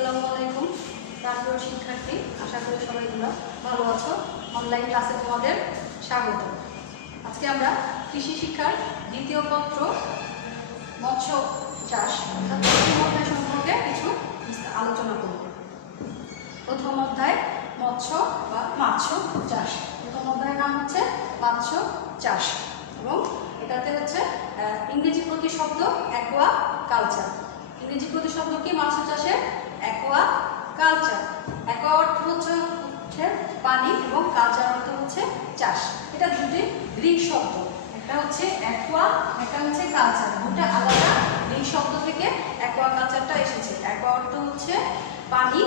আসসালামু আলাইকুম প্রিয় শিক্ষার্থী, আশা করি সবাই তোমরা ভালো আছো। অনলাইন ক্লাসে তোমাদের স্বাগত। আজকে আমরা কৃষি শিক্ষার দ্বিতীয় পত্র মৎস্য চাষ প্রথম অধ্যায় সম্পর্কে কিছু আলোচনা করব। প্রথম অধ্যায় মৎস্য বা মাছ চাষ। প্রথম অধ্যায়ের নাম হচ্ছে মাছ চাষ এবং এটাতে হচ্ছে ইংরেজি প্রতিশব্দ অ্যাকোয়া কালচার। ইংরেজি প্রতিশব্দ কি মাছ চাষের? Aqua culture. অ্যাকোয়া অর্থ হচ্ছে পানি এবং কালচার অর্থ হচ্ছে চাষ। এটা দুটি গ্রিক শব্দ, একটা হচ্ছে অ্যাকোয়া, একটা হচ্ছে কালচার। দুটো আলাদা গ্রিক শব্দ থেকে অ্যাকোয়া কালচারটা এসেছে। অ্যাকোয়া অর্থ হচ্ছে পানি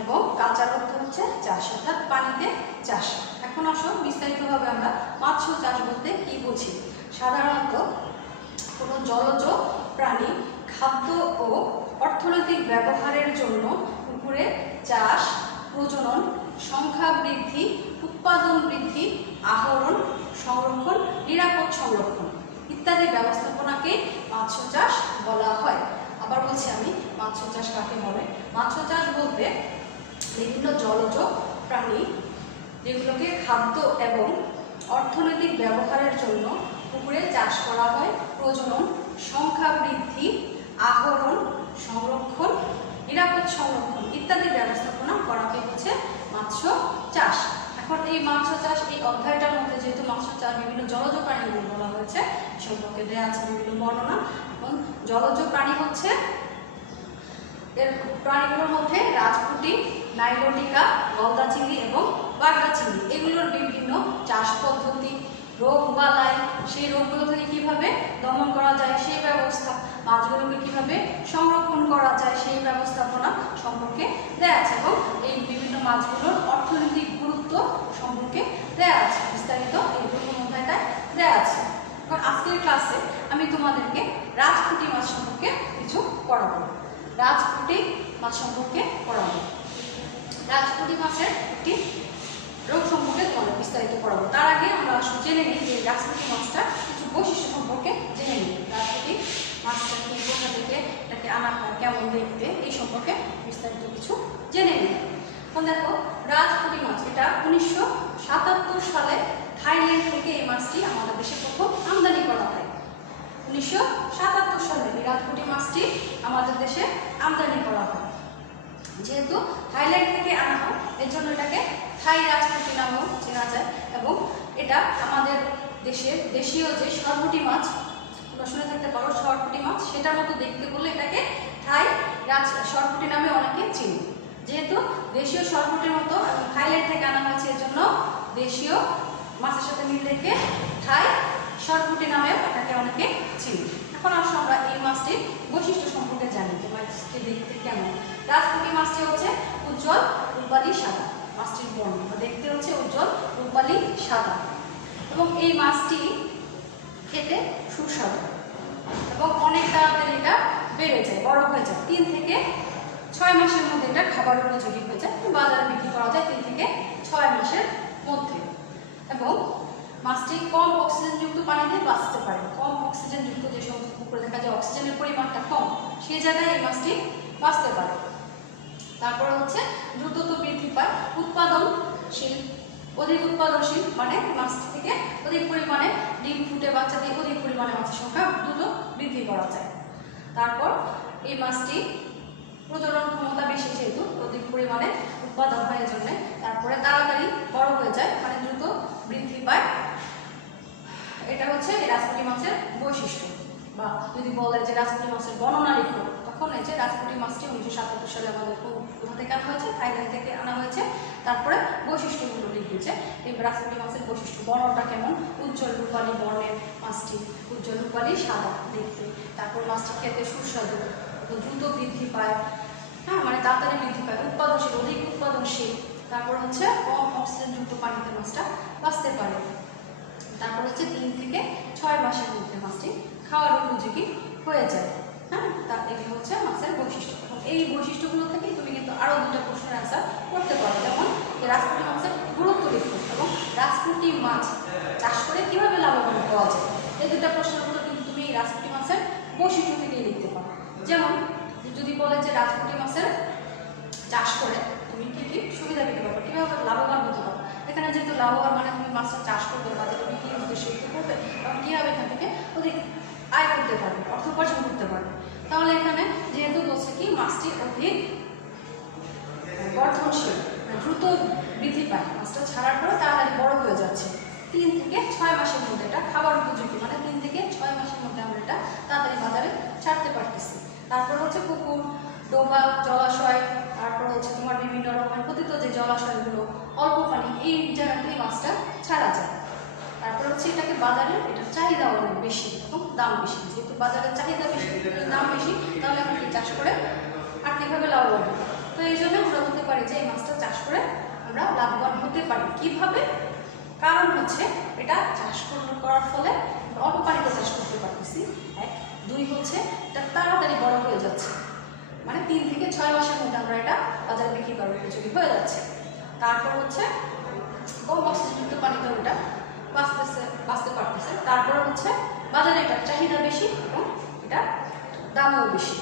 এবং কালচার অর্থ হচ্ছে চাষ, অর্থাৎ পানিতে চাষ। এখন আসো বিস্তারিতভাবে আমরা মাছ চাষ বলতে কি বুঝি। সাধারণত কোনো জলজ প্রাণী খাদ্য ও অর্থনৈতিক ব্যবহারের জন্য পুকুরে চাষ, প্রজনন, সংখ্যা বৃদ্ধি, উৎপাদন বৃদ্ধি, আহরণ, সংরক্ষণ, নিরাপদ সংরক্ষণ ইত্যাদি ব্যবস্থাপনাকে মাছ চাষ বলা হয়। আবার বলছি আমি, মাছ চাষ কাকে বলে? মাছ চাষ বলতে বিভিন্ন জলজ প্রাণী যেগুলোকে খাদ্য এবং অর্থনৈতিক ব্যবহারের জন্য পুকুরে চাষ করা হয়, প্রজনন, সংখ্যা বৃদ্ধি, আহরণ, সংরক্ষণ, নিরাপদ সংরক্ষণ ইত্যাদি ব্যবস্থাপনা করাকে হচ্ছে মৎস্য চাষ। এখন এই মৎস্য চাষ এই অধ্যায়টার মধ্যে যেহেতু মৎস্য চাষ বিভিন্ন জলজ প্রাণীগুলো বলা হয়েছে সম্পর্কে দেওয়া আছে বিভিন্ন বর্ণনা। এবং জলজ প্রাণী হচ্ছে এর প্রাণীগুলোর মধ্যে রাজপুটি, নাইলোটিকা, গলদা চিংড়ি এবং বাগদা চিংড়ি, এগুলোর বিভিন্ন চাষ পদ্ধতি, রোগ বালাই, সেই রোগগুলো থেকে কীভাবে দমন করা যায় সেই ব্যবস্থা, মাছগুলোকে কীভাবে সংরক্ষণ করা যায় সেই ব্যবস্থাপনা সম্পর্কে দেওয়া আছে এবং এই বিভিন্ন মাছগুলোর অর্থনৈতিক গুরুত্ব সম্পর্কে দেওয়া আছে। বিস্তারিত এই প্রথম অধ্যায়টায় দেওয়া আছে। এখন আজকের ক্লাসে আমি তোমাদেরকে রাজপুটি মাছ সম্পর্কে কিছু পড়াবো। রাজপুটি মাছ সম্পর্কে পড়াবো। রাজপুটি মাছের একটি রোগ সম্পর্কে তোমাদের বিস্তারিত পড়াবো। তার আগে আমরা জেনে নিই যে রাজপুটি মাছটার কিছু বৈশিষ্ট্য সম্পর্কে জেনে নিই। রাজপুটি মাছটা কি, কোথা থেকে এটাকে আনা হয়, কেমন দেখতে, এই সম্পর্কে বিস্তারিত কিছু জেনে নিই। এখন দেখো, রাজপুটি মাছ এটা 1977 সালে থাইল্যান্ড থেকে এই মাছটি আমাদের দেশে প্রথম আমদানি করা হয়। 1977 সালে এই রাজপুটি মাছটি আমাদের দেশে আমদানি করা হয়। যেহেতু থাইল্যান্ড থেকে আনা হয় এর জন্য এটাকে থাই রাজপুটি নামেও চেনা যায় এবং এটা আমাদের দেশের দেশীয় যে সরপুঁটি মাছ, তোমরা শুনে থাকতে পারো সরপুঁটি মাছ, সেটার মতো দেখতে বলে এটাকে থাই সরপুঁটি নামে অনেকে চিনি। যেহেতু দেশীয় সরপুঁটির মতো এবং থাইল্যান্ড থেকে আনা হয়েছে এর জন্য দেশীয় মাছের সাথে মিল রেখে থাই সরপুঁটি নামেও এটাকে অনেকে চিনি। এখন আসলে আমরা এই মাছটির বৈশিষ্ট্য সম্পর্কে জানি যে মাছটি দেখতে কেমন। রাজপুটি মাছটি হচ্ছে উজ্জ্বল রূপালি সাদা। মাছটির বর্ণ দেখতে হচ্ছে উজ্জ্বল রূপালি সাদা এবং এই মাছটি খেতে সুস্বাদু এবং অনেক তাড়াতাড়ি এটা বেড়ে যায়, বড় হয়ে যায়। 3 থেকে 6 মাসের মধ্যে এটা খাবার উপযোগী হয়ে যায়। বাজারে বিক্রি করা যায় 3 থেকে 6 মাসের মধ্যে। এবং মাছটি কম অক্সিজেনযুক্ত পানিতে বাঁচতে পারে। কম অক্সিজেনযুক্ত যে সমস্ত পুকুরে দেখা যায় অক্সিজেনের পরিমাণটা কম, সেই জায়গায় এই মাছটি বাঁচতে পারে। তারপরে হচ্ছে দ্রুত বৃদ্ধি পায়, উৎপাদনশীল, অধিক উৎপাদনশীল, মানে মাছটি থেকে অধিক পরিমাণে ডিম ফুটে বাচ্চা দিয়ে অধিক পরিমাণে মাছের সংখ্যা দ্রুত বৃদ্ধি করা যায়। তারপর এই মাছটি প্রজনন ক্ষমতা বেশি, যেহেতু অধিক পরিমাণে উৎপাদন হয় এই জন্যে। তারপরে তাড়াতাড়ি বড় হয়ে যায়, মানে দ্রুত বৃদ্ধি পায়। এটা হচ্ছে এই রাজপুটি মাছের বৈশিষ্ট্য। বা যদি বলে যে রাজপুটি মাছের বর্ণনা লিখো, তখন এই যে রাজপুটি মাছটি 1977 সালে আমাদের কোথা থেকে আনা হয়েছে? থাইল্যান্ড থেকে আনা হয়েছে। তারপরে বৈশিষ্ট্যগুলো লিখেছে এই রাজপুটি মাছের বৈশিষ্ট্য। বর্ণটা কেমন? উজ্জ্বল রূপালি বর্ণের মাছটি, উজ্জ্বল রূপালি সাদা দেখতে। তারপর মাছটি খেতে সুস্বাদু, দ্রুত বৃদ্ধি পায়, হ্যাঁ, মানে তাড়াতাড়ি বৃদ্ধি পায়, উৎপাদনশীল, অধিক উৎপাদনশীল। তারপর হচ্ছে কম অক্সিজেনযুক্ত পানিতে মাছটা বাঁচতে পারে। তারপর হচ্ছে 3 থেকে 6 মাসের মধ্যে মাছটি খাওয়ার উপযোগী হয়ে যায়। হ্যাঁ, এগুলো হচ্ছে মাছের বৈশিষ্ট্য। এই বৈশিষ্ট্যগুলো থেকে তুমি কিন্তু আরও 2টা প্রশ্নের অ্যান্সার করতে পারো, যেমন রাজপুটি মাছের গুরুত্ব লিখো এবং রাজপুটি মাছ চাষ করে কীভাবে লাভবান হওয়া যায়। এই 2টা প্রশ্নগুলো কিন্তু তুমি এই রাজপুটি মাছের বৈশিষ্ট্য থেকে লিখতে পারো। যেমন যদি বলে যে রাজপুটি মাছের চাষ করে তুমি কী কী সুবিধা পেতে পারবে, কীভাবে লাভবান হতে পারো। এখানে যেহেতু লাভবান মানে তুমি মাছটা চাষ করবে, বাজারে বিক্রির উদ্দেশ্যে করবে, এবং কীভাবে এখান থেকে অধিক আয় করতে পারবে, অর্থ উপার্জন করতে পারবে। তাহলে এখানে যেহেতু বলছে কি মাছটি অধিক বর্ধনশীল, দ্রুত বৃদ্ধি পায়, মাছটা ছাড়ার পরে তাড়াতাড়ি বড় হয়ে যাচ্ছে। 3 থেকে 6 মাসের মধ্যে এটা খাবার উপযোগী, মানে 3 থেকে 6 মাসের মধ্যে আমরা এটা তাড়াতাড়ি বাজারে ছাড়তে পারতেছি। তারপর হচ্ছে পুকুর, ডোবা, জলাশয়, তারপর হচ্ছে তোমার বিভিন্ন রকমের পতিত যে জলাশয়গুলো অল্প পানি, এই জায়গাতেই মাছটা ছাড়া যায়। তারপর হচ্ছে এটাকে বাজারে এটার চাহিদা অনেক বেশি এবং দাম বেশি, যেহেতু বাজারের চাহিদা বেশি, দাম বেশি, তাহলে আমরা কি চাষ করে আর্থিকভাবে লাভবান হতে পারি। তো এই জন্য আমরা বলতে পারি যে এই মাছটা চাষ করে আমরা লাভবান হতে পারি। কীভাবে? কারণ হচ্ছে এটা চাষ করার ফলে অল্প পানিতে চাষ করতে পারতেছি, 1, 2 হচ্ছে এটা তাড়াতাড়ি বড় হয়ে যাচ্ছে, মানে 3 থেকে 6 মাসের মধ্যে আমরা এটা বাজারে বিক্রি করার উপযোগী হয়ে যাচ্ছে। তারপর হচ্ছে কম অক্সিজেনযুক্ত পানিতেও এটা বাঁচতে পারতেছে। তারপরে হচ্ছে বাজারে এটার চাহিদা বেশি এবং এটা দামও বেশি।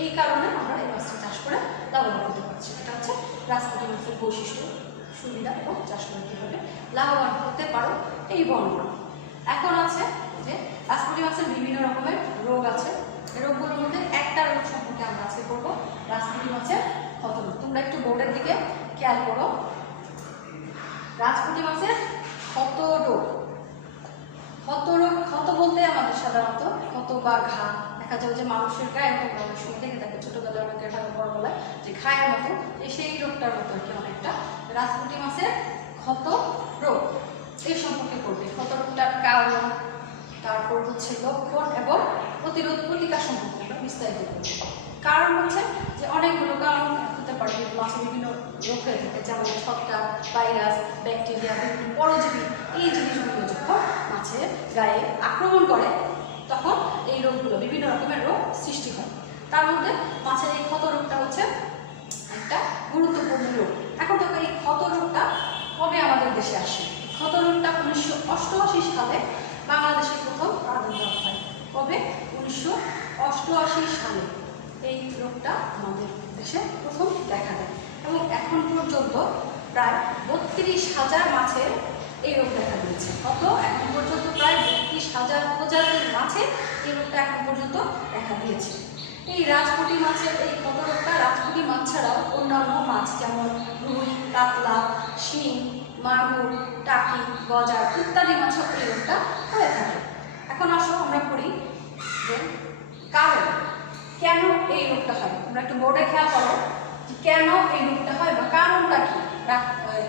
এই কারণে আমরা এই মাছটা চাষ করে লাভবান হতে পারছি। এটা হচ্ছে রাজপুঁটি মাছের বৈশিষ্ট্য, সুবিধা এবং চাষ করে কীভাবে লাভবান হতে পারো এই বর্ণনা। এখন আছে যে রাজপুঁটি মাছের বিভিন্ন রকমের রোগ আছে। এই রোগগুলোর মধ্যে একটা রোগ সম্পর্কে আমরা আজকে করবো, রাজপুঁটি মাছের ক্ষত রোগ। তোমরা একটু বোর্ডের দিকে খেয়াল করো। রাজপুঁটি মাছের ক্ষত রোগ। ক্ষত বলতে আমাদের সাধারণত ক্ষত বা ঘা দেখা যাবে যে মানুষের গায়ে এবং অনেক সময় দেখে থাকে ছোটবেলায় অনেকের বড় বেলায় যে ঘায়ের মতো, সেই রোগটার মতো আর কি অনেকটা। রাজপুঁটি মাছের ক্ষত রোগ এই সম্পর্কে করবে, ক্ষত রোগটার কারণ, তারপর হচ্ছে লক্ষণ এবং প্রতিকার সম্পর্কে আমরা বিস্তারিত করব। কারণ হচ্ছে যে অনেকগুলো কারণ হতে পারে, মাছের বিভিন্ন রোগ হয়ে থাকে, যেমন ছত্রাক, ভাইরাস, ব্যাকটেরিয়া, বিভিন্ন পরজীবী, এই জিনিসগুলো যখন মাছের গায়ে আক্রমণ করে তখন এই রোগগুলো বিভিন্ন রকমের রোগ সৃষ্টি হয়। তার মধ্যে মাছের এই ক্ষত রোগটা হচ্ছে একটা গুরুত্বপূর্ণ রোগ। এখন দেখো এই ক্ষত রোগটা কবে আমাদের দেশে আসে? ক্ষত রোগটা 1988 সালে বাংলাদেশে প্রথম আবির্ভাব হয়। কবে? 1988 সালে এই রোগটা আমাদের দেশে প্রথম দেখা দেয় এবং এখন পর্যন্ত প্রায় 32,000 মাছের এই রোগ দেখা দিয়েছে। কত? এখন পর্যন্ত প্রায় 32,000 প্রজাতির মাছের এই রোগটা এখন পর্যন্ত দেখা দিয়েছে। এই রাজপুঁটি মাছের এই ক্ষত রোগটা রাজপুঁটি মাছ ছাড়াও অন্যান্য মাছ যেমন রুই, কাতলা, শিং, মাগুর, টাকি, গজার ইত্যাদি মাছের এই রোগটা হয়ে থাকে। এখন আসো আমরা করি যে কারণ, কেন এই রোগটা হয়। তোমরা একটু বোর্ডে খেয়াল করো যে কেন এই রোগটা হয় বা কারণটা কি,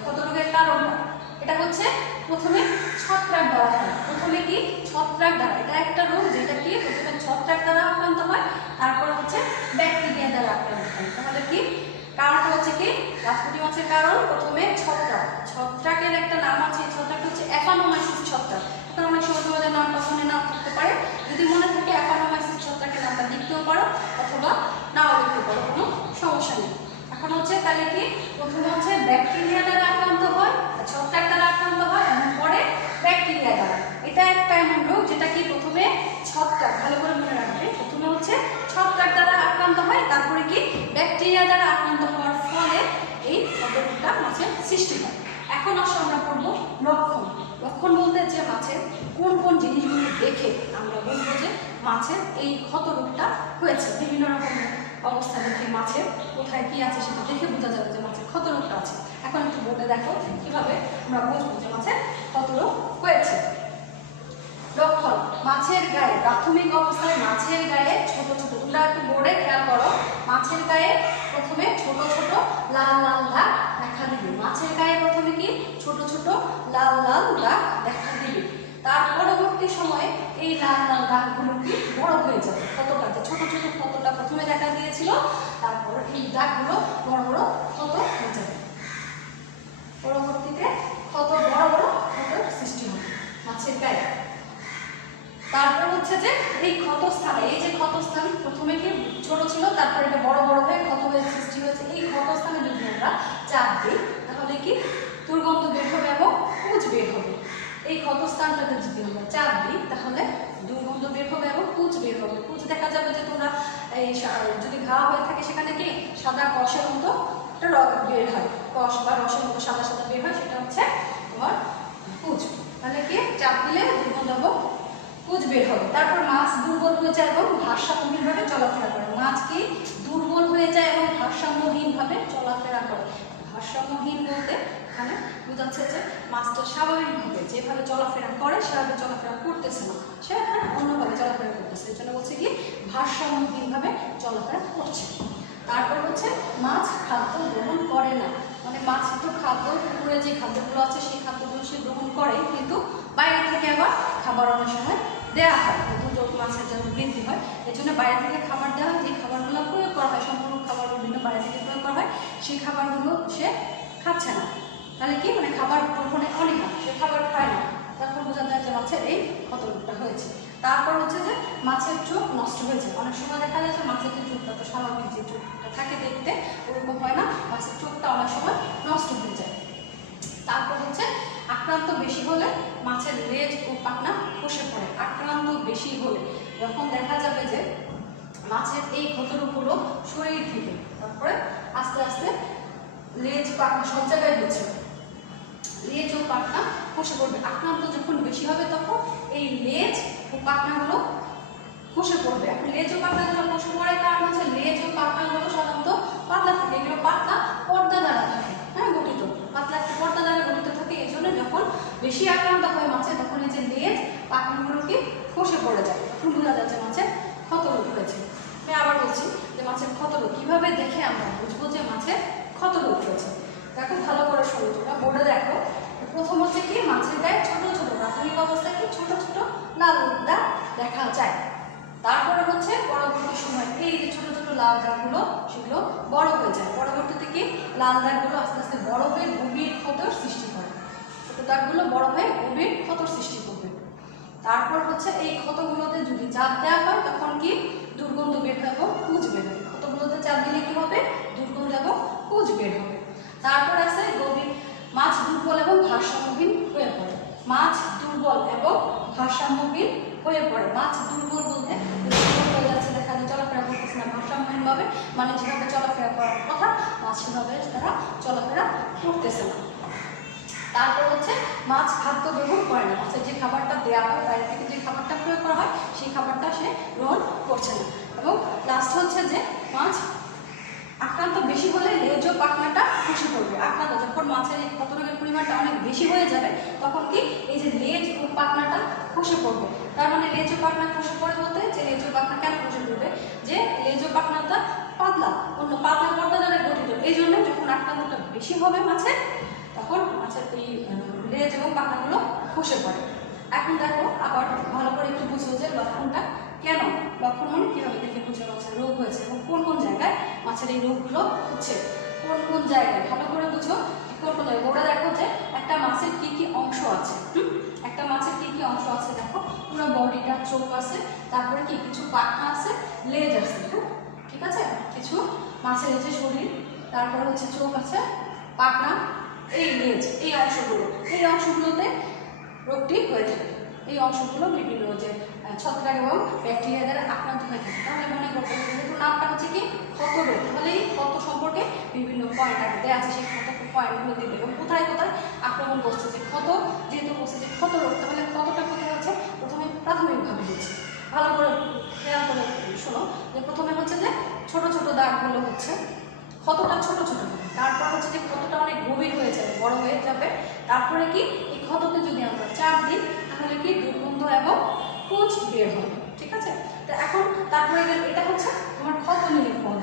ক্ষত রোগের কারণটা। এটা হচ্ছে প্রথমে ছত্রাক দ্বারা হয়। প্রথমে কি? ছত্রাক দ্বারা। এটা একটা রোগ যেটা কি প্রথমে ছত্রাক দ্বারা আক্রান্ত হয়, তারপর হচ্ছে ব্যাকটেরিয়া দ্বারা আক্রান্ত হয়। তাহলে কি কারণটা হচ্ছে কি? রাজপুঁটি মাছের কারণ প্রথমে ছত্রাক। ছত্রাকের একটা নাম আছে, ছত্রাকটা হচ্ছে অ্যাফানোমাইসিস ছত্রাক। এখন অনেক সময় তোমাদের নামটা মনে না থাকতে পারে, যদি মনে থাকে অ্যাফানোমাইসিস ছত্রাকের নামটা লিখতেও পারো অথবা নাও লিখতে পারো, কোনো সমস্যা নেই। এখন হচ্ছে তাহলে কি প্রথমে হচ্ছে ব্যাকটেরিয়া দ্বারা আক্রান্ত হয়, ছত্রাক দ্বারা আক্রান্ত হয় এবং পরে ব্যাকটেরিয়া দ্বারা। এটা একটা এমন রোগ যেটা কি প্রথমে ছত্রাক, ভালো করে মনে রাখবে, প্রথমে হচ্ছে ছত্রাক দ্বারা আক্রান্ত হয়, তারপরে কি ব্যাকটেরিয়া দ্বারা আক্রান্ত হওয়ার ফলে এই রোগটা মাছের সৃষ্টি হয়। এখন আসলে আমরা করবো লক্ষণ। লক্ষণ বলতে যে মাছের কোন কোন জিনিসগুলো দেখে আমরা বলবো যে মাছের এই ক্ষত রোগটা হয়েছে। বিভিন্ন রকমের অবস্থা দেখে মাছের কোথায় কি আছে সেটা দেখে বোঝা যাবে যে মাছের ক্ষত রোগটা আছে। এখন একটু বোর্ডে দেখো কিভাবে আমরা বুঝবো যে মাছের ক্ষত রোগ হয়েছে। লক্ষণ, মাছের গায়ে প্রাথমিক অবস্থায় মাছের গায়ে ছোট ছোট, তোমরা একটু বোর্ডে খেয়াল করো, মাছের গায়ে প্রথমে ছোট ছোট লাল লাল দাগ দেখা দিবে। মাছের গায়ে প্রথমে কি ছোট ছোট লাল লাল দাগ দেখা দিবে। তার পরবর্তী সময়ে এই লাল লাল দাগগুলো কি বড় হয়ে যাবে। ক্ষতটা যে ছোট ছোট ক্ষতটা প্রথমে দেখা দিয়েছিল, তারপর এই দাগগুলো বড় বড় ক্ষত হয়ে যাবে। পরবর্তীতে ক্ষত বড় বড় ক্ষতের সৃষ্টি হবে মাছের গায়ে। তারপর হচ্ছে যে এই ক্ষতস্থানে, এই যে ক্ষতস্থান প্রথমে কি ছোট ছিল, তারপর এটা বড় বড় হয়ে ক্ষত হয়ে সৃষ্টি হয়েছে। এই ক্ষতস্থানে যদি আমরা চাপ দিই তাহলে কি দুর্গন্ধ বের হবে এবং পুঁজ বের হবে। এই ক্ষতস্থানটাতে যদি আমরা চাপ দিই তাহলে দুর্গন্ধ বের হবে এবং পুঁজ বের হবে। পুঁজ দেখা যাবে যে তোমরা এই যদি ঘা হয়ে থাকে সেখানে কি সাদা কষ রসের মতো একটা বের হয়, রস বা রসের মতো সাদা সাদা বের হয়, সেটা হচ্ছে তোমার পুঁজ। তাহলে কি চাপ দিলে দুর্গন্ধ এবং পুঁজ বের হবে। তারপর মাছ দুর্বল হয়ে যায় এবং ভারসাম্যহীনভাবে চলাফেরা করে। মাছ কি দুর্বল হয়ে যায় এবং ভারসাম্যহীনভাবে চলাফেরা করে। ভারসাম্যহীন বলতে এখানে বোঝাচ্ছে যে মাছটা স্বাভাবিকভাবে যেভাবে চলাফেরা করে সেভাবে চলাফেরা করতেছে না, সে এখানে অন্যভাবে চলাফেরা করতেছে, এই জন্য বলছে কি ভারসাম্যহীনভাবে চলাফেরা করছে। তারপর হচ্ছে মাছ খাদ্য গ্রহণ করে না, মানে মাছ তো খাদ্য, পুকুরে যে খাদ্যগুলো আছে সেই খাদ্যগুলো সে গ্রহণ করে, কিন্তু বাইরে থেকে আবার খাবার অনেক সময় দেওয়া হয়, দুধ মাছের যেন বৃদ্ধি হয়, এই জন্য বাইরে থেকে খাবার দেওয়া হয়। যে খাবারগুলো প্রয়োগ করা হয়, সম্পূর্ণ খাবার বিভিন্ন বাইরে থেকে প্রয়োগ করা হয়, সেই খাবারগুলো সে খাচ্ছে না। তাহলে কি মানে খাবার গ্রহণে অনীহা, সে খাবার খায় না, তখন বোঝা যায় যে মাছের এই ক্ষতরোগটা হয়েছে। তারপর হচ্ছে যে মাছের চোখ নষ্ট হয়েছে। অনেক সময় দেখা যায় যে মাছের যে চোখটা তো স্বাভাবিক যে চোখটা থাকে দেখতে ওরকম হয় না, মাছের চোখটা অনেক সময় নষ্ট হয়ে যায়। তারপর হচ্ছে আক্রান্ত বেশি হলে মাছের লেজ ও পাখনা খসে পড়ে। আক্রান্ত বেশি হলে যখন দেখা যাবে যে মাছের এই ক্ষতরোগগুলো শরীর থেকে, তারপরে আস্তে আস্তে লেজ পাখনা সব জায়গায় হচ্ছে, লেজ ও পাখনা খসে পড়বে। আক্রান্ত যখন বেশি হবে তখন এই লেজ ও পাখনাগুলো খসে পড়বে। এখন লেজ ও পাখনাগুলো খসে পড়ে কারণ হচ্ছে লেজ ও পাখনাগুলো সাধারণত পাতলা থাকে, এগুলো পাতলা পর্দা দ্বারা থাকে, হ্যাঁ গঠিত, পাতলা একটা পর্দা দ্বারা গঠিত থাকে। এই জন্য যখন বেশি আক্রান্ত হয় মাছে তখন এই যে লেজ পাখনাগুলো কি খসে পড়ে যায়, তখন বোঝা যাচ্ছে মাছের ক্ষতরোগ হয়েছে। আমি আবার বলছি যে মাছের ক্ষতরোগ কিভাবে দেখে আমরা বুঝবো যে মাছের ক্ষতরোগ হয়েছে। দেখো ভালো করে শুরু, তোমরা বোর্ডে দেখো। প্রথম হচ্ছে কি মাছের গায়ে ছোট ছোট প্রাথমিক অবস্থায় কি ছোট ছোট লাল দাগ দেখা যায়। তারপরে হচ্ছে পরবর্তী সময় এই যে ছোট ছোট লাল দাগগুলো সেগুলো বড় হয়ে যায়। পরবর্তীতে কি লাল দাগগুলো আস্তে আস্তে বড় হয়ে গভীর ক্ষতর সৃষ্টি করে, ছোট দাগগুলো বড় হয়ে গভীর ক্ষতর সৃষ্টি করবে। তারপর হচ্ছে এই ক্ষতগুলোতে যদি চাপ দেওয়া হয় তখন কি দুর্গন্ধ বের হয় এবং পুঁজ বের হবে। ক্ষতগুলোতে চাপ দিলে কি হবে, দুর্গন্ধ এবং পুঁজ বের হবে। তারপর আছে গভীর মাছ দুর্বল এবং ভারসাম্যহীন হয়ে পড়ে। মাছ দুর্বল এবং ভারসাম্যহীন হয়ে পড়ে। মাছ দুর্বল বলতে হয়ে যাচ্ছে, দেখা যায় চলাফেরা করতেছে না ভারসাম্যহীনভাবে, মানে যেভাবে চলাফেরা করার কথা মাছ সেভাবে তারা চলাফেরা করতেছে না। তারপর হচ্ছে মাছ খাদ্য গ্রহণ করে না, মাছের যে খাবারটা দেওয়া হয় বাইরে থেকে যে খাবারটা প্রয়োগ করা হয় সেই খাবারটা সে গ্রহণ করছে না। এবং লাস্ট হচ্ছে যে মাছ আক্রান্ত বেশি হলে লেজ ও পাখনাটা খসে পড়বে। আক্রান্ত যখন মাছের এই ক্ষতরোগের পরিমাণটা অনেক বেশি হয়ে যাবে তখন কি এই যে লেজ ও পাখনাটা খসে পড়বে। তার মানে লেজ ও পাখনা খসে পড়ে বলতে যে লেজ ও পাখনা কেন খসে পড়বে, যে লেজ ও পাখনাটা পাতলা, অন্য পাতলা পর্দা দ্বারা গঠিত, এই জন্য যখন আক্রান্তটা বেশি হবে মাছের তখন মাছের এই লেজ এবং পাখনাগুলো খসে পড়ে। এখন দেখো আবার ভালো করে একটু বুঝো যে লক্ষণটা কেন, লক্ষণ মানে কীভাবে দেখে বুঝে মাছের রোগ হয়েছে এবং কোন কোন জায়গায় মাছের এই রোগগুলো হচ্ছে, কোন কোন জায়গায় ভালো করে বুঝো। কোন কোন জায়গায় ওরা দেখো যে একটা মাছের কি কি অংশ আছে, একটা মাছের কি কি অংশ আছে দেখো, পুরো বডিটা, চোখ আছে, তারপরে কি কিছু পাখনা আছে, লেজ আছে, হ্যাঁ ঠিক আছে, কিছু মাছের এই যে শরীর, তারপরে হচ্ছে চোখ আছে, পাখনা, এই লেজ, এই অংশগুলোতে রোগটি হয়ে থাকে। এই অংশগুলো বিভিন্ন যে ছত্রাক এবং ব্যাকটেরিয়া দ্বারা আক্রান্ত হয়ে থাকে। তাহলে মনে করতে হবে যেহেতু নামটা হচ্ছে কি ক্ষতরোগ, তাহলে এই ক্ষত সম্পর্কে বিভিন্ন পয়েন্ট দেওয়া আছে, সেই ক্ষত পয়েন্টগুলো দিবে এবং কোথায় কোথায় আক্রমণ করছে। যে ক্ষত যেহেতু বলছে যে ক্ষতরোগ, তাহলে ক্ষতটা কোথায় হচ্ছে, প্রথমে প্রাথমিকভাবে হচ্ছে। ভালো করে খেয়াল করে শোনো যে প্রথমে হচ্ছে যে ছোট ছোট দাগগুলো হচ্ছে, ক্ষতটা ছোট ছোট হবে, তারপর হচ্ছে যে ক্ষতটা অনেক গভীর হয়ে যাবে, বড় হয়ে যাবে, তারপরে কি এই ক্ষততে যদি আমরা চাপ দিই তাহলে কি দুর্গন্ধ এবং পুঁজ বের হবে, ঠিক আছে। তো এখন তারপরে এটা হচ্ছে তোমার ক্ষত নিরীক্ষণ,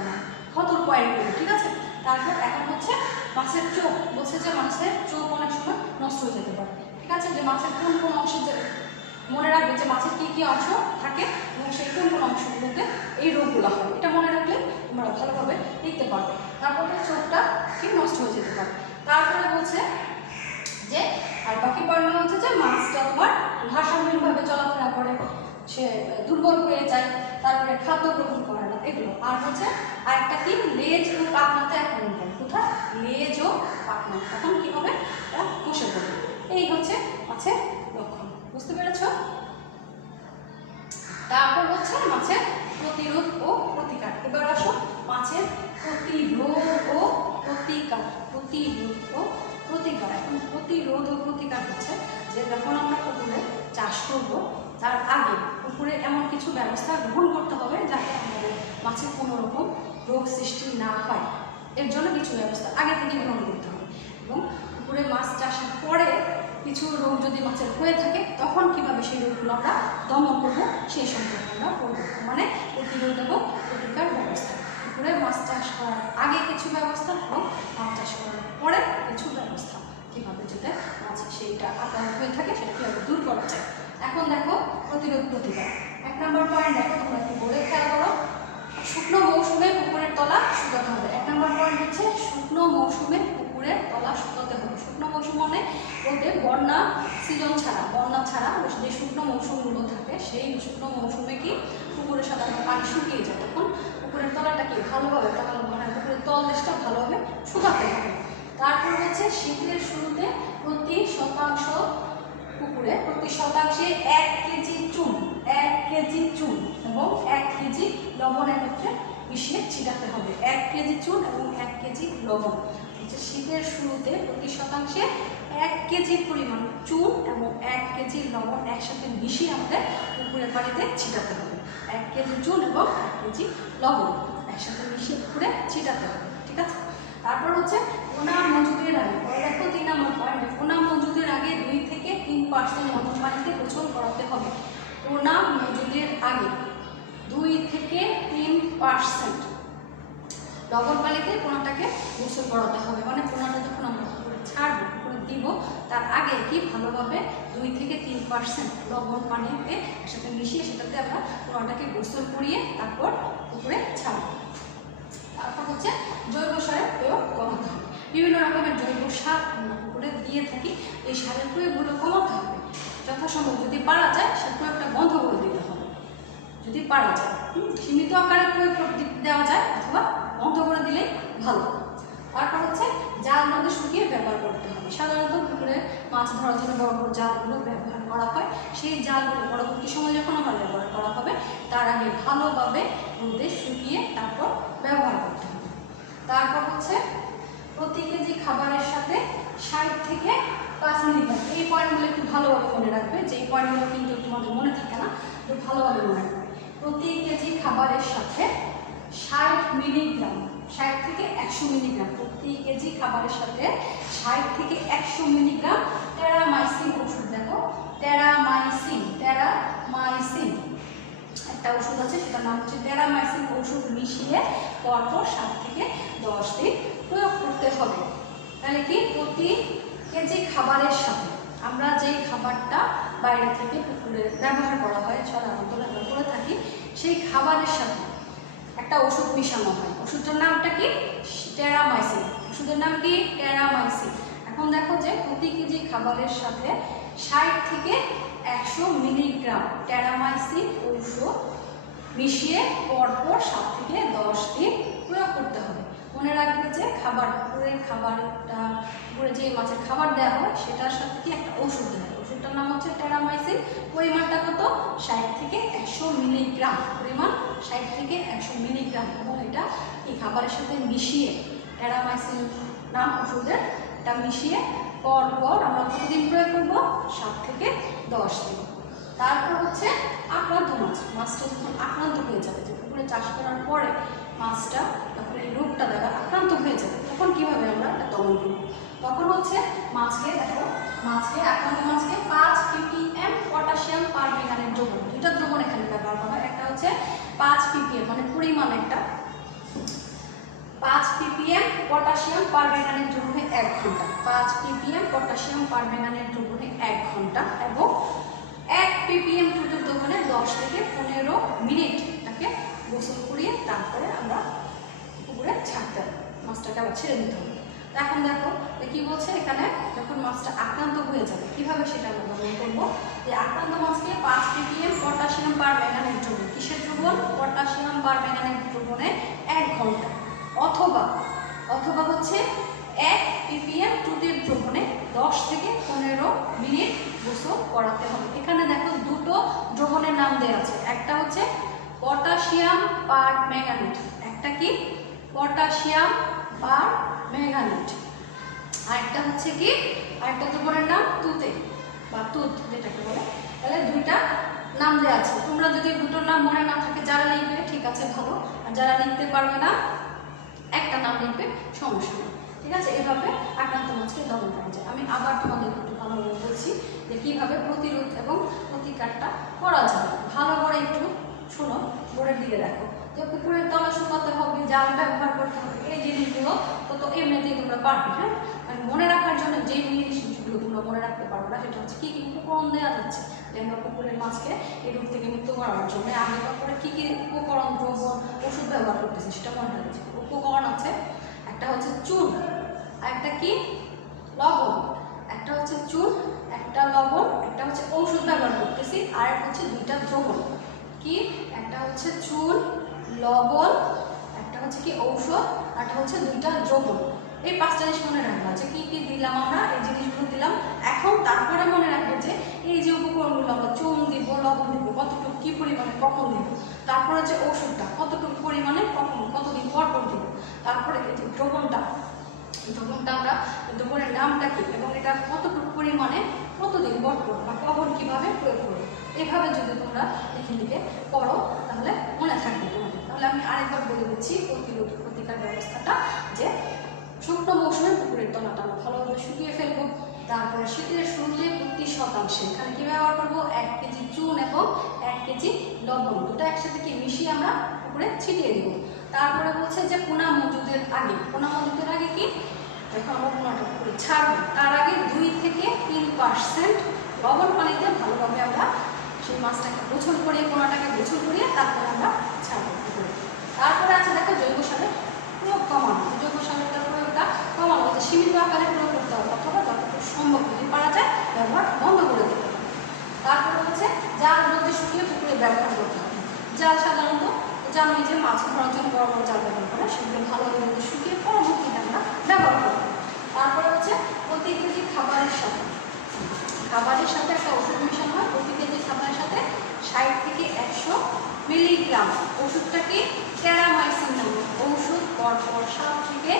ক্ষতর পয়েন্টগুলো, ঠিক আছে। তারপর এখন হচ্ছে মাছের চোখ, বলছে যে মাছের চোখ অনেক সময় নষ্ট হয়ে যেতে পারে, ঠিক আছে, যে মাছের কোন কোন অংশে মনে রাখবে যে মাছের কী কী অংশ থাকে এবং সেই কোন কোন অংশগুলোতে এই রোগগুলো হয়, এটা মনে রাখলে তোমরা ভালোভাবে লিখতে পারবে। তারপরে চোখটা কি নষ্ট হয়ে যেতে পারে। তারপরে বলছে যে আর বাকি পয়েন্টগুলো হচ্ছে যে মাছটা তোমার ভারসাম্যহীনভাবে চলাফেরা করে, সে দুর্বল হয়ে যায়, তারপরে খাদ্য গ্রহণ করে না, এগুলো। আর হচ্ছে আরেকটা কি লেজ ও পাখনাতে আক্রমণ করে, কোথায় লেজ ও পাখনা, তখন কী হবে, এটা খসে পড়বে। এই হচ্ছে মাছের লক্ষণ, বুঝতে পেরেছ। তারপর হচ্ছে মাছের প্রতিরোধ ও প্রতিকার। এবার আসো মাছের প্রতিরোধ ও প্রতিকার, প্রতিরোধ ও প্রতিকার। এখন প্রতিরোধ ও প্রতিকার হচ্ছে যে যখন আমরা পুকুরে চাষ করব তার আগে পুকুরে এমন কিছু ব্যবস্থা গ্রহণ করতে হবে যাতে আমাদের মাছের কোনো রকম রোগ সৃষ্টি না হয়। এর জন্য কিছু ব্যবস্থা আগে থেকে গ্রহণ করতে হবে এবং পুকুরে মাছ চাষের পরে কিছু রোগ যদি মাছের হয়ে থাকে তখন কীভাবে সেই রোগগুলো আমরা দমন করবো সেই সম্পর্কে আমরা করবো, মানে প্রতিরোধ এবং প্রতিকার ব্যবস্থা। পুকুরে মাছ চাষ করার আগে কিছু ব্যবস্থা এবং মাছ চাষ করার পরে কিছু ব্যবস্থা, কীভাবে যাতে মাছ সেইটা আক্রান্ত হয়ে থাকে সেটা কীভাবে দূর করা যায়। এখন দেখো প্রতিরোধ প্রতিকার। 1 নম্বর পয়েন্ট দেখো, তোমরা একটু বলে খেয়াল করো। শুকনো মৌসুমে পুকুরের তলা শুকাতে হবে। 1 নম্বর পয়েন্ট হচ্ছে শুকনো মৌসুমে পুকুরের তলা শুকাতে হবে। শুকনো মৌসুম মানে বলতে বন্যা সিজন ছাড়া, বন্যা ছাড়া যে শুকনো মৌসুমগুলো থাকে সেই শুকনো মৌসুমে কি পুকুরের সাধারণত পানি শুকিয়ে যায়, তখন পুকুরের তলাটা কি ভালোভাবে পুকুরের তল দেশটা ভালোভাবে শুকাতে হবে। তারপর হচ্ছে শীতের শুরুতে প্রতি শতাংশে 1 কেজি চুন, 1 কেজি চুন এবং 1 কেজি লবণ একত্রে মিশিয়ে ছিটাতে হবে। 1 কেজি চুন এবং 1 কেজি লবণ হচ্ছে শীতের শুরুতে প্রতি শতাংশে 1 কেজি পরিমাণ চুন এবং 1 কেজি লবণ একসাথে মিশিয়ে আমাদের পুকুরের পানিতে ছিটাতে হবে। 1 কেজি চুন এবং 1 কেজি লবণ একসাথে মিশিয়ে পুকুরে ছিটাতে হবে, ঠিক আছে। তারপর হচ্ছে পোনা মজুদের আগে, দেখো 3 নম্বর পয়েন্ট, পোনা মজুদের আগে 2 থেকে 3% লবণ পানিতে গোসল করাতে হবে। পোনা মজুদের আগে 2 থেকে 3% লবণ পানিতে পোনাটাকে গোসল করাতে হবে, মানে পোনাটা যখন আমরা পুকুরে ছাড়বো, পুকুরে দিব তার আগে কি ভালোভাবে 2 থেকে 3% লবণ পানিতে একসাথে মিশিয়ে সেটাতে আমরা পোনাটাকে গোসল করিয়ে তারপর পুকুরে ছাড়বো। তারপর হচ্ছে জৈব সারের প্রয়োগ কমাতে হবে। বিভিন্ন রকমের জৈব সার আমরা পুকুরে দিয়ে থাকি, এই সারের প্রয়োগগুলো কমাতে হবে। যথাসম্ভব যদি পারা যায় সে প্রয়োগটা বন্ধ করে দিতে হবে, যদি পারা যায়। সীমিত আকারে প্রয়োগ দেওয়া যায় অথবা বন্ধ করে দিলেই ভালো। তারপর হচ্ছে জাল মধ্যে শুকিয়ে ব্যবহার করতে হবে। সাধারণত পুকুরে মাছ ধরার জন্য বড় বড় জালগুলো ব্যবহার করা হয়, সেই জালগুলো পরবর্তী সময় যখন আবার ব্যবহার করা হবে তার আগে ভালোভাবে রোদে শুকিয়ে তারপর ব্যবহার করতে হবে। তারপর হচ্ছে প্রতি কেজি খাবারের সাথে 60 থেকে 5 মিলিগ্রাম, এই পয়েন্টগুলো একটু ভালোভাবে মনে রাখবে, যেই পয়েন্টগুলো কিন্তু তোমাদের মনে থাকে না, একটু ভালোভাবে মনে রাখবে। প্রতি কেজি খাবারের সাথে 60 মিলিগ্রাম, 60 থেকে 100 মিলিগ্রাম, প্রতি কেজি খাবারের সাথে 60 থেকে 100 মিলিগ্রাম টেরামাইসিন ওষুধ। দেখো টেরামাইসিন একটা ওষুধ আছে, সেটার নাম হচ্ছে টেরামাইসিন ওষুধ মিশিয়ে পরপর 7 থেকে 10 দিন প্রয়োগ করতে হবে। তাহলে কি প্রতি কেজি খাবারের সাথে আমরা যেই খাবারটা বাইরে থেকে পুকুরে ব্যবহার করা হয়, সাধারণত ব্যবহার করে থাকি, সেই খাবারের সাথে একটা ওষুধ মিশানো হয়। ওষুধটার নামটা কি? টেরামাইসিন। ওষুধের নাম কি? টেরামাইসিন। এখন দেখো যে প্রতি কেজি খাবারের সাথে 60 থেকে 100 মিলিগ্রাম টেরামাইসিন ঔষধ মিশিয়ে পরপর 7 থেকে 10 দিন প্রয়োগ করতে হবে। মনে রাখবে যে পুকুরের খাবারটা, পুকুরে যে মাছের খাবার দেওয়া হয় সেটার সাথে কি একটা ওষুধ দেওয়া হয়, ওষুধটার নাম হচ্ছে টেরামাইসিন। পরিমাণটা কত? 60 থেকে 100 মিলিগ্রাম, পরিমাণ 60 থেকে 100 মিলিগ্রাম। এবং এটা এই খাবারের সাথে মিশিয়ে, টেরামাইসিন নাম ওষুধের, এটা মিশিয়ে পরপর আমরা কতদিন প্রয়োগ করবো? 7 থেকে 10 দিন। তারপর হচ্ছে আক্রান্ত মাছটা যখন আক্রান্ত হয়ে যাবে, যে পুকুরে চাষ করার পরে মাছটা যখন এই রোগটা দ্বারা আক্রান্ত হয়ে যাবে তখন কীভাবে আমরা এটা দমন করব? তখন হচ্ছে আক্রান্ত মাছকে 5 ppm পটাশিয়াম পারম্যাঙ্গানেট দ্রবণ, দুইটা দ্রবণ এখানে ব্যবহার করা হয়। একটা হচ্ছে 5 ppm মানে পরিমাণ, একটা 5 ppm পটাশিয়াম পারম্যাঙ্গানেট দ্রবণে 1 ঘন্টা, 5 ppm পটাশিয়াম পারম্যাঙ্গানেট দ্রবণে 1 ঘন্টা এবং 1 ppm টুটের দ্রবণে 10 থেকে 15 মিনিট তাকে গোসল করিয়ে তারপরে আমরা পুকুরে ছাড়তে হবে, মাছটাকে আবার ছেড়ে দিতে হবে। এখন দেখো কি বলছে এখানে, যখন মাছটা আক্রান্ত হয়ে যাবে কিভাবে সেটা আমরা দমন করবো। যে আক্রান্ত মাছকে 5 ppm পটাশিয়াম পারম্যাঙ্গানেট দ্রবণ, কিসের দ্রবণ? পটাশিয়াম পারম্যাঙ্গানেট দ্রবণে 1 ঘন্টা অথবা হচ্ছে 1 ppm টুটির দ্রবণে 10 থেকে 15 মিনিট গোসল করাতে হবে। এখানে দেখো দুটো দ্রবণের নাম দেওয়া আছে, একটা হচ্ছে পটাশিয়াম পারম্যাঙ্গানেট, একটা কি? পটাশিয়াম পার মেগানেট। আরেকটা হচ্ছে কি, আরেকটা দ্রবণের নাম তুতে বা তুত যেটাকে বলে। তাহলে দুইটা নাম দেওয়া আছে। তোমরা যদি দুটোর নাম মনে না থাকে, যারা লিখবে ঠিক আছে ভালো, আর যারা লিখতে পারবে না একটা নাম লিখবে, সমস্যা নেই। ঠিক আছে, এইভাবে আক্রান্ত মাছকে দমন করা যায়। আমি আবার তোমাদের একটু ভালোভাবে বলছি যে কীভাবে প্রতিরোধ এবং প্রতিকারটা করা যাবে। ভালো করে একটু শোনো, বোর্ডের দিকে দেখো। যে পুকুরের তলা শুকাতে হবে, জাল ব্যবহার করতে হবে, এই জিনিসগুলো তো এমনিতেই তোমরা পারবে। হ্যাঁ, মানে মনে রাখার জন্য যে জিনিসগুলো তোমরা মনে রাখতে পারবে না সেটা হচ্ছে কী কী উপকরণ দেওয়া যাচ্ছে। যে আমরা পুকুরের মাছকে এই রোগ থেকে মুক্ত করার জন্য আগে তারপরে কী কী উপকরণ, দ্রবণ, ওষুধ ব্যবহার করতেছি সেটা মনে রাখছি। উপকরণ আছে, একটা হচ্ছে চুন, আরেকটা কি লবণ। একটা হচ্ছে চুন, একটা লবণ, একটা হচ্ছে ঔষধ ব্যবহার করতেছি, আর একটা হচ্ছে দুইটা দ্রবণ। কি, একটা হচ্ছে চুন, লবণ, একটা হচ্ছে কি ঔষধ, আর একটা হচ্ছে দুইটা দ্রবণ। এই পাঁচটা জিনিস মনে রাখবা যে কী কী দিলাম আমরা, এই জিনিসগুলো দিলাম। এখন তারপরে মনে রাখবে যে এই যে উপকরণগুলো আমরা চুন দিব, লবণ দিব, কতটুকু কী পরিমাণে কখন দিব, তারপরে হচ্ছে ওষুধটা কতটুকু পরিমাণে কখন কতদিন পর পর দিব, তারপরে এই যে দ্রবণটা আমরা দ্রবণের নামটা কি এবং এটা কতটুকু পরিমাণে কতদিন পর পর বা কখন কীভাবে প্রয়োগ করো। এভাবে যদি তোমরা লিখে লিখে পড়ো তাহলে মনে থাকবে তোমাদের। তাহলে আমি আরেকবার বলে দিচ্ছি প্রতিরোধ প্রতিকার ব্যবস্থাটা, যে শুকনো মৌসুমে পুকুরের তলাটা আমরা ভালোভাবে শুকিয়ে ফেলবো। তারপরে শীতের শুরুতে প্রতি শতাংশে এখানে কী ব্যবহার করবো, 1 কেজি চুন এবং 1 কেজি লবণ, দুটো একসাথে কি মিশিয়ে আমরা পুকুরে ছিটিয়ে দিব। তারপরে বলছে যে পোনা মজুদের আগে কি, যখন আমরা পোনাটা পুকুরে ছাড়বো তার আগে 2 থেকে 3% লবণ পানিতে ভালোভাবে আমরা সেই মাছটাকে গোছল করিয়ে, পোনাটাকে গোছল করিয়ে তারপরে আমরা ছাড়বো পুকুরে। তারপরে আছে দেখো জৈব সারের প্রয়োগ কমানো। জৈব সারের প্রয়োগটা কমানো, যে সীমিত আকারে প্রয়োগ করতে হবে অথবা যতটুকু সম্ভব যদি পারা যায় ব্যবহার বন্ধ করে দিতে হবে। তারপরে হচ্ছে জাল রোদে শুকিয়ে পুকুরে ব্যবহার করতে হবে। জাল সাধারণত জানোই যে মাছ ধরার জন্য বড় বড় জাল ব্যবহার করে, সেগুলো ভালোভাবে রোদে শুকিয়ে পরবর্তীতে আমরা ব্যবহার করবো। তারপরে হচ্ছে প্রতি কেজি খাবারের সাথে একটা ওষুধ মেশানো হয়। প্রতি কেজি খাবারের সাথে 60 থেকে 100 মিলিগ্রাম ওষুধটা কি, টেরামাইসিন নামক ওষুধ পরপর 7 থেকে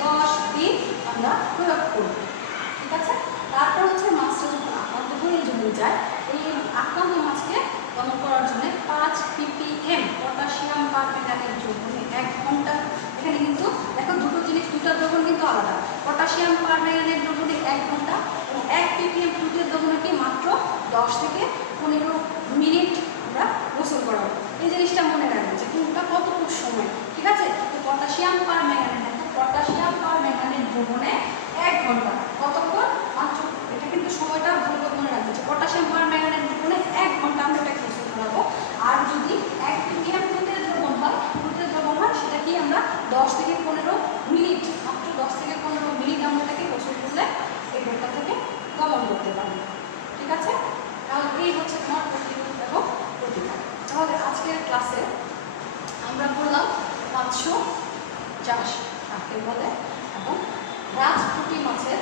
10 দিন আমরা প্রয়োগ করব। ঠিক আছে, তারপর হচ্ছে মাছটা যখন আক্রান্ত হয়ে জমে যায়, এই আক্রান্ত মাছকে দমন করার জন্য 5 ppm পটাশিয়াম পারম্যাঙ্গানেট দ্রবণে 1 ঘন্টা। এখানে কিন্তু দেখো দুটো জিনিস, দুটো দ্রবণ কিন্তু আলাদা। পটাশিয়াম পারম্যাঙ্গানেট দ্রবণে 1 ঘন্টা এবং 1 ppm টুটের দ্রবণে কি মাত্র 10 থেকে 15 মিনিট আমরা গোসল করাবো। এই জিনিসটা মনে রাখবে যে কোনটা কতটুকু সময়। ঠিক আছে, তো পটাশিয়াম পারম্যাঙ্গানেট দ্রবণে 1 ঘন্টা, কতক্ষণ মাত্র, এটা কিন্তু সময়টা ভালো করে মনে রাখবে যে পটাশিয়াম পারম্যাঙ্গানেট দ্রবণে 1 ঘন্টা আমরা এটা গোসল করাবো। আর যদি 1 ppm টুটের দ্রবণ হয় সেটা কি আমরা 10 থেকে 15 মিনিট, মাত্র 10 থেকে 15 মিনিট আমরা এটাকে গোসল করলে এই রোগটা থেকে দমন করতে পারবো। ঠিক আছে, তাহলে এই হচ্ছে তোমার প্রতিরোধ এবং প্রতিকার। তাহলে আজকের ক্লাসে আমরা পড়লাম মৎস্য চাষ কাকে বলে এবং রাজপুঁটি মাছের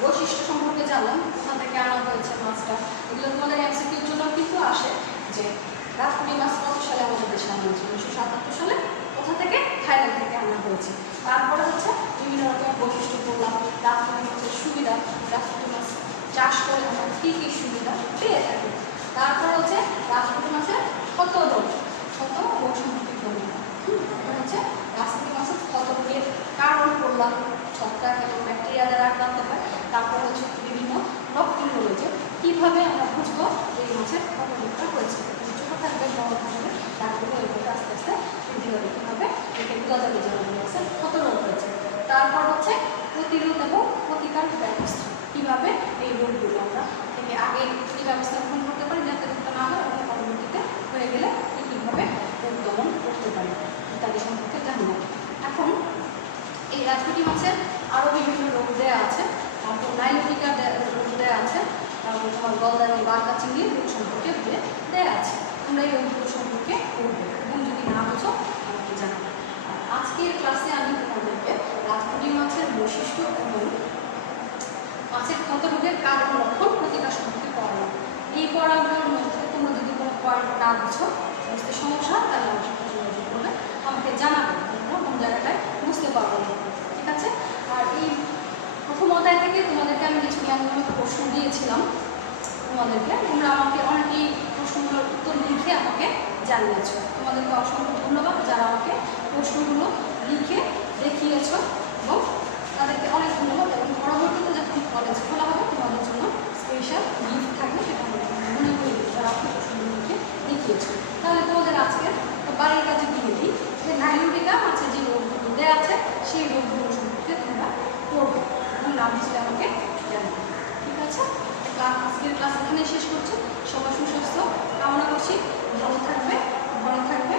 বৈশিষ্ট্য সম্পর্কে জানলাম, কোথা থেকে আনা হয়েছে মাছটা। এগুলো তোমাদের এমসিকিউর জন্য কিন্তু আসে যে রাজপুঁটি মাছ কত সালে আমাদের দেশে আনা হয়েছে, 1977 সালে। কোথা থেকে, থাইল্যান্ড থেকে আনা হয়েছে। তারপরে হচ্ছে বিভিন্ন রকমের বৈশিষ্ট্য করলাম, রাজপুঁটি মাছের সুবিধা, রাজপুঁটি মাছ চাষ করে আমরা কী কী সুবিধা পেয়ে থাকি। তারপর হচ্ছে রাজপুঁটি মাছের কত রোগ সম্পর্কে করলাম। হচ্ছে রাজপুঁটি মাছের কত রোগের কারণ করলাম, ছত্রাক এবং ব্যাকটেরিয়া দ্বারা আক্রান্ত হয়। তারপর হচ্ছে বিভিন্ন লক্ষণ রয়েছে, কীভাবে আমরা বুঝবো এই মাছের কত রোগটা হয়েছে। ছোটো থাকবে বড় থাকবে, তারপরে ওইভাবে আস্তে আস্তে ভিডিও দেখতে হবে, এটা বোঝা যাবে যে মাছের কত রোগ হয়েছে। তারপর হচ্ছে প্রতিরোধ এবং প্রতিকার ব্যবস্থা, কীভাবে এই রোগগুলো আমরা থেকে আগে কী ব্যবস্থা গ্রহণ করতে পারি যাতে রোগটা না হয়, এবং পরবর্তীতে হয়ে গেলে কীভাবে রোগ দমন করতে পারি ইত্যাদি সম্পর্কে জানবো। এখন এই রাজপুঁটি মাছের আরও বিভিন্ন রোগ দেওয়া আছে, তারপর নাইলোটিকা রোগ দেওয়া আছে, তারপর তোমার গলদানি বার্কা চিংড়ির রোগ সম্পর্কে দেওয়া আছে। তোমরা এই রোগগুলো সম্পর্কে পড়বে এবং যদি না বোঝো আমাকে জানাবে। আজকের ক্লাসে আমি তোমাদেরকে রাজপুঁটি মাছের বৈশিষ্ট্য এবং মাছের কত রোগের কারণ, লক্ষণ, প্রতিকার সম্পর্কে পড়াবো। এই পড়াগুলোর মধ্যে তোমরা যদি কোনো পয়েন্ট না বুঝো, বুঝতে সমস্যা, তাহলে আমার সাথে যোগাযোগ করবে, আমাকে জানাবে তোমরা কোন জায়গাটায় বুঝতে পারবো এমন অনেক প্রশ্ন দিয়েছিলাম তোমাদেরকে, তোমরা আমাকে অনেকেই প্রশ্নগুলোর উত্তর লিখে আমাকে জানিয়েছো। তোমাদেরকে অসংখ্য ধন্যবাদ যারা আমাকে প্রশ্নগুলো লিখে দেখিয়েছো, এবং তাদেরকে অনেক ধন্যবাদ। এবং পরবর্তীতে যখন কলেজ খোলা হবে তোমাদের জন্য স্পেশাল গিফট থাকবে, সেটা মনে করি যারা আমাকে প্রশ্নগুলো লিখে দেখিয়েছো। তাহলে তোমাদের আজকে বাড়ির কাছে দিয়ে দিই যে নাইলুডিকা মাছের যে রোগগুলো দেওয়া আছে সেই রোগগুলো সম্পর্কে তোমরা পড়বে এবং নাম ছিল আমাকে জানাবে। ঠিক আছে, আজকের ক্লাস এখানেই শেষ করছি। সবাই সুস্বাস্থ্য কামনা করছি, ভালো থাকবে।